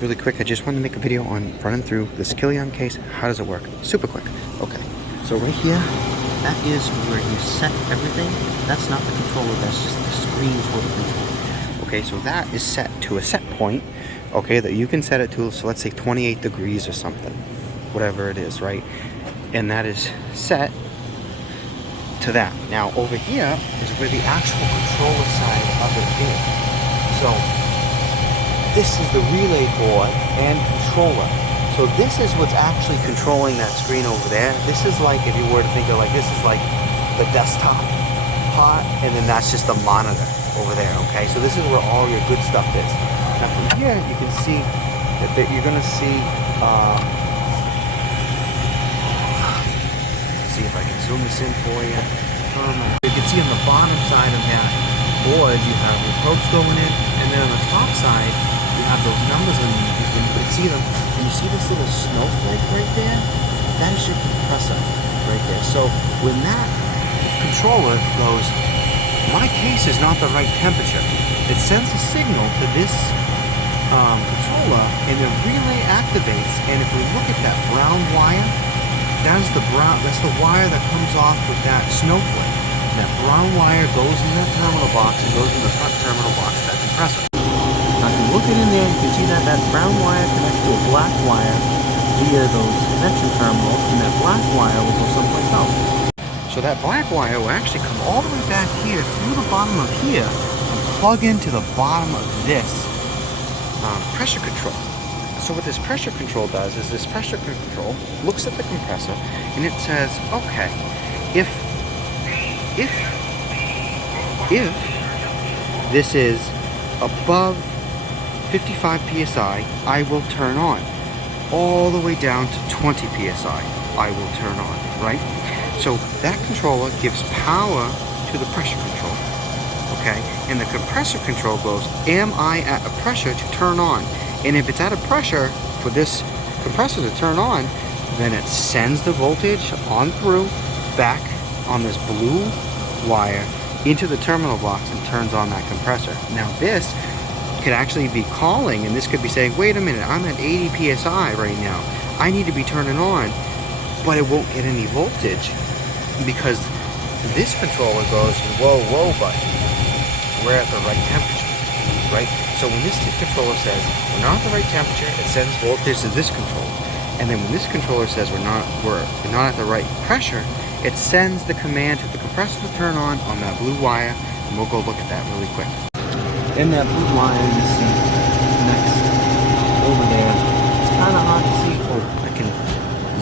really quick, I just wanted to make a video on running through this Killion case. How does it work? Super quick. Okay, so right here, that is where you set everything. That's not the controller, that's just the screen for the controller. Okay, so that is set to a set point, okay, that you can set it to, so let's say 28 degrees or something, whatever it is, right? And that is set to that. Now over here is where the actual controller side of it is. So this is the relay board and controller. So this is what's actually controlling that screen over there. This is like, if you were to think of like, this is like the desktop part, and then that's just the monitor over there, okay? So this is where all your good stuff is. Now from here, you can see that you're gonna see, see if I can zoom this in for you. You can see on the bottom side of that board, you have your probes going in, and then on the top side, you have those numbers underneath. You can see them, and you see this little snowflake right there? That is your compressor right there. So when that controller goes, my case is not the right temperature, it sends a signal to this controller, and the relay activates. And if we look at that brown wire, that's the wire that comes off with that snowflake. That brown wire goes in that terminal box and goes in the front terminal box of that compressor. Now if you look in there, you can see that that brown wire connects to a black wire via those connection terminals, and that black wire will go someplace else. So that black wire will actually come all the way back here through the bottom of here and plug into the bottom of this pressure control. So what this pressure control does is this pressure control looks at the compressor and it says, okay, if this is above 55 psi, I will turn on. All the way down to 20 psi, I will turn on, right? So that controller gives power to the pressure control, okay? And the compressor control goes, am I at a pressure to turn on? And if it's at a pressure for this compressor to turn on, then it sends the voltage on through, back on this blue wire into the terminal box and turns on that compressor. Now this could actually be calling, and this could be saying, wait a minute, I'm at 80 psi right now. I need to be turning on, but it won't get any voltage because this controller goes, whoa, whoa, buddy, we're at the right temperature, right? So when this controller says we're not at the right temperature, it sends voltage to this controller. And then when this controller says we're not at the right pressure, it sends the command to the compressor to turn on that blue wire, and we'll go look at that really quick. In that blue wire, you see next over there. It's kind of hard to see. Oh, I can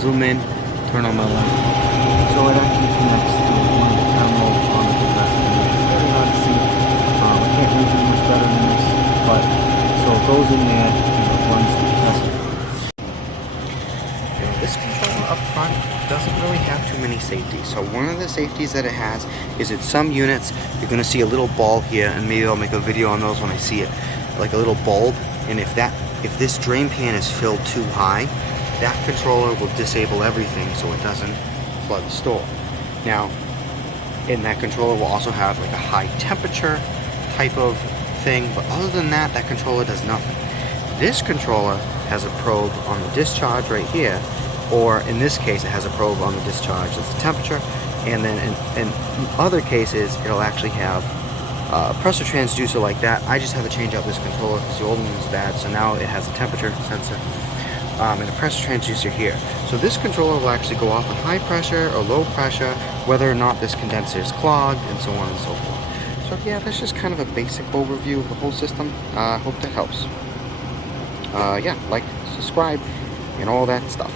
zoom in, turn on my light. So it actually connects to one of the terminals on the compressor. It's very hard to see. I can't really do much better than this. But so it goes in there and it runs the compressor. This controller up front doesn't really have too many safeties. So one of the safeties that it has is at some units you're going to see a little bulb here, and maybe I'll make a video on those when I see it, like a little bulb. And if this drain pan is filled too high, that controller will disable everything so it doesn't flood the store. Now, and that controller will also have like a high temperature type of thing, but other than that, that controller does nothing. This controller has a probe on the discharge right here, or in this case it has a probe on the discharge, that's the temperature, and then in other cases it'll actually have a pressure transducer like that. I just have to change out this controller because the old one was bad, so now it has a temperature sensor and a pressure transducer here. So this controller will actually go off on high pressure or low pressure, whether or not this condenser is clogged, and so on and so forth. So yeah, that's just kind of a basic overview of the whole system. Hope that helps. Yeah, like, subscribe, and all that stuff.